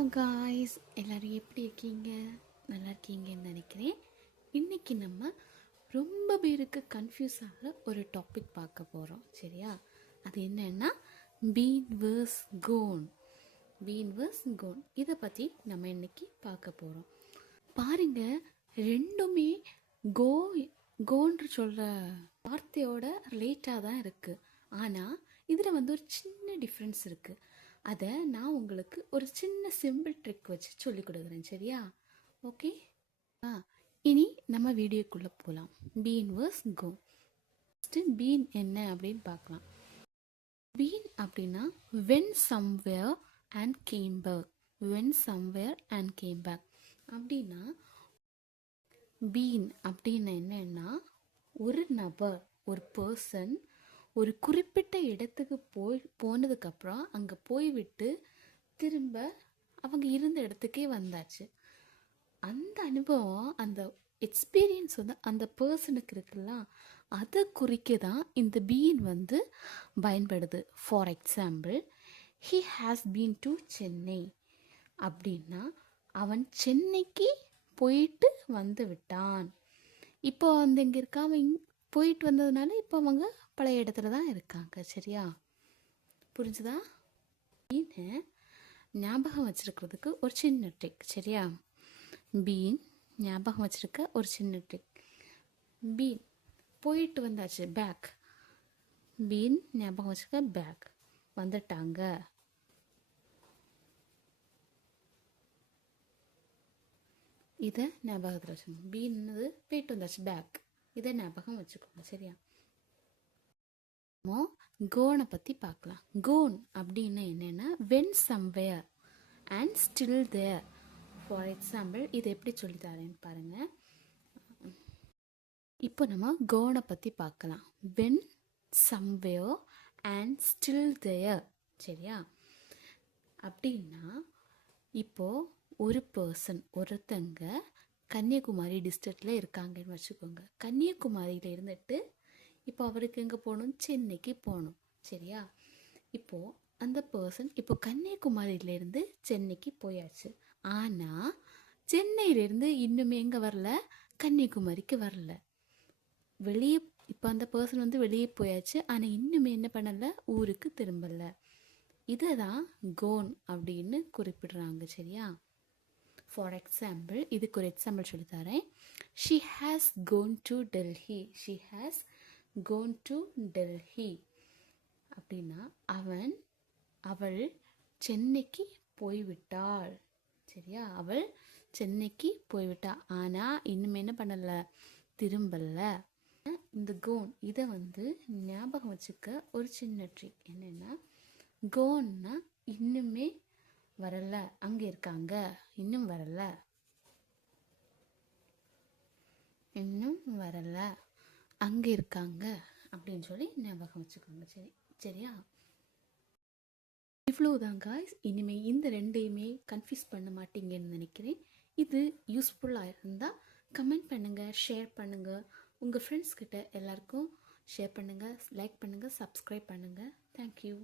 Hello guys, எல்லோரும் எப்படி இருக்கீங்க? நல்லா இருக்கீங்கன்னு நினைக்கிறேன். இன்றைக்கி நம்ம ரொம்ப பேருக்கு கன்ஃபியூஸ் ஆகிற ஒரு டாபிக் பார்க்க போகிறோம். சரியா? அது என்னன்னா பீன் வேர்ஸ் கோன். இதை பற்றி நம்ம இன்னைக்கு பார்க்க போகிறோம். பாருங்க, ரெண்டுமே கோன்று சொல்கிற வார்த்தையோட ரிலேட்டாக தான் இருக்குது. ஆனால் இதில் ஒரு சின்ன டிஃப்ரென்ஸ் இருக்குது. அதை நான் உங்களுக்கு ஒரு சின்ன சிம்பிள் ட்ரிக் வச்சு சொல்லி கொடுக்குறேன். சரியா? ஓகே. இனி நம்ம வீடியோக்குள்ளே போகலாம். Been versus go. First been என்ன அப்படின்னு பார்க்கலாம். பீன் அப்படின்னா went somewhere and came back. அப்படின்னா பீன் அப்படின்னு என்னன்னா ஒரு நபர், ஒரு பர்சன் ஒரு குறிப்பிட்ட இடத்துக்கு போனதுக்கப்புறம் அங்கே போய்விட்டு திரும்ப அவங்க இருந்த இடத்துக்கே வந்தாச்சு. அந்த அனுபவம், அந்த எக்ஸ்பீரியன்ஸ் அந்த பர்சனுக்கு இருக்குல்ல, அதை குறிக்க தான் இந்த பீன் பயன்படுது. For example, he has been to Chennai அப்படின்னா அவன் சென்னைக்கு போயிட்டு வந்து விட்டான். இப்போ இங்கே இருக்காம போயிட்டு வந்ததுனால இப்போ அவங்க பழைய இடத்துல தான் இருக்காங்க. சரியா? புரிஞ்சுதா? பீனை ஞாபகம் வச்சுருக்கிறதுக்கு ஒரு சின்ன ட்ரிக். சரியா? பீன் ஞாபகம் வச்சுருக்க ஒரு சின்ன ட்ரிக். பீன் போயிட்டு வந்தாச்சு, பேக். பீன் ஞாபகம் வச்சுருக்க பேக், வந்துட்டாங்க. இதை ஞாபகத்தில் வச்சுக்கணும். பீன்னது போயிட்டு வந்தாச்சு, பேக். இதை ஞாபகம் வச்சுக்கோங்க. சரியா? கோனை பற்றி பார்க்கலாம். கோன் அப்படின்னு என்னென்னா went somewhere and still there. For example, இதை எப்படி சொல்லி தரேன்னு பாருங்கள். இப்போ நம்ம கோனை பற்றி பார்க்கலாம். Went somewhere and still there. சரியா? அப்படின்னா இப்போது ஒரு பர்சன், ஒருத்தங்க கன்னியாகுமரி டிஸ்ட்ரிக்டில் இருக்காங்கன்னு வச்சுக்கோங்க. கன்னியாகுமரியில் இருந்துட்டு இப்போ அவருக்கு எங்கே போகணும்? சென்னைக்கு போகணும். சரியா? இப்போது அந்த பர்சன் இப்போ கன்னியாகுமரியிலேருந்து சென்னைக்கு போயாச்சு. ஆனால் சென்னையிலேருந்து இன்னுமே எங்கே வரல? கன்னியாகுமரிக்கு வரல. வெளியே இப்போ அந்த பர்சன் வெளியே போயாச்சு, ஆனால் இன்னுமே என்ன பண்ணலை? ஊருக்கு திரும்பலை. இதை தான் கோன் அப்படின்னு குறிப்பிடுறாங்க. சரியா? ஃபார் எக்ஸாம்பிள், இதுக்கு ஒரு எக்ஸாம்பிள் சொல்லித்தரேன். She has gone to Delhi அப்படின்னா அவள் சென்னைக்கு போய்விட்டாள். சரியா? அவள் சென்னைக்கு போய்விட்டா, ஆனால் இன்னும் என்ன பண்ணலை? திரும்பலை. இந்த கோன் இதை ஞாபகம் வச்சுக்க ஒரு சின்ன ட்ரிக் என்னென்னா, கோன்னா இன்னுமே வரல, அங்கே இருக்காங்க, இன்னும் வரல, அங்கே இருக்காங்க அப்படின்னு சொல்லி ஞாபகம் வச்சுக்கோங்க. சரியா? இவ்வளோதான் காய்ஸ். இனிமேல் இந்த ரெண்டையுமே கன்ஃபியூஸ் பண்ண மாட்டீங்கன்னு நினைக்கிறேன். இது யூஸ்ஃபுல்லாக இருந்தால் கமெண்ட் பண்ணுங்கள், ஷேர் பண்ணுங்கள், உங்கள் ஃப்ரெண்ட்ஸ்கிட்ட எல்லாருக்கும் ஷேர் பண்ணுங்கள், லைக் பண்ணுங்கள், சப்ஸ்கிரைப் பண்ணுங்கள். தேங்க்யூ.